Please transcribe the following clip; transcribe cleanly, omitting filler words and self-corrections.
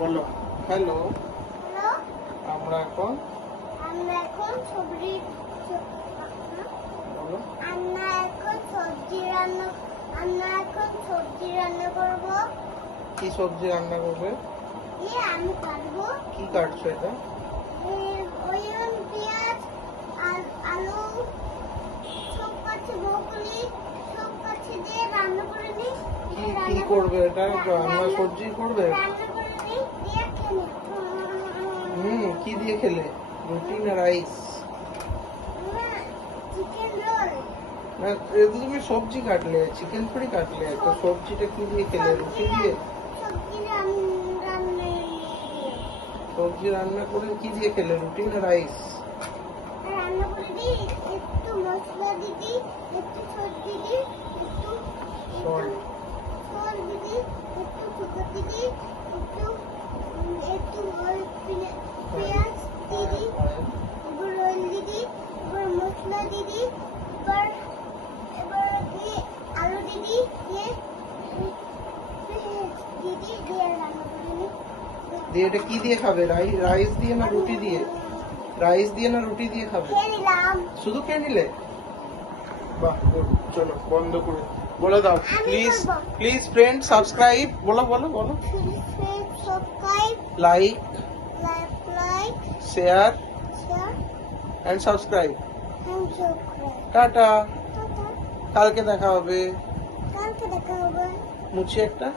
বলো hello. Hello, আমরা এখন আমরা এখন সবজি বলো আমরা এখন সবজি রান্না করব। কি সবজি রান্না করবে? আমি কাটবো। কি কাটছো এটা? অনিয়ন, পেঁয়াজ আর আলু সব কাটছি, ব্রকলি সব কাটছি দিয়ে রান্না করে নিই। কি করবে এটা? রান্না সবজি করবে? রান্না করে নিই দিয়ে খেলে। কি দিয়ে খেলে? রুটি না রাইস? Chicken roll. না, তুমি সবজি কাটলে, চিকেন থোড়ি কাটলে। তো সবজিটা কি দিয়ে খেলে? রুটি দিয়ে? সবজি রান্না করে কি দিয়ে খেলে? রুটি না রাইস? রান্না করে দিই, একটু মশলা দিবি, একটু সবজি দিই, একটু সল্ট। সল দিবি, একটু সুগার দিবি, একটু পেঁয়াজ দিবি, এবার রোল দিবি, এবার মশলা দিবি, এবার দিয়ে আলু দিবি, দিয়ে রান্না করে নিই। দিয়ে এটা কি দিয়ে খাবে? রাইস দিয়ে না রুটি দিয়ে? রাইস দিয়ে না রুটি দিয়ে খাবে? খেয়ে নিলাম। শুধু খেয়ে নিলে? বাহ, good. চলো বন্ধ করো, বলে দাও প্লিজ। প্লিজ ফ্রেন্ড সাবস্ক্রাইব, বলো বলো বলো। Subscribe, like, like, share share and subscribe. And subscribe. Tata, কালকে দেখা হবে। কালকে দেখা হবে। মুছি একটা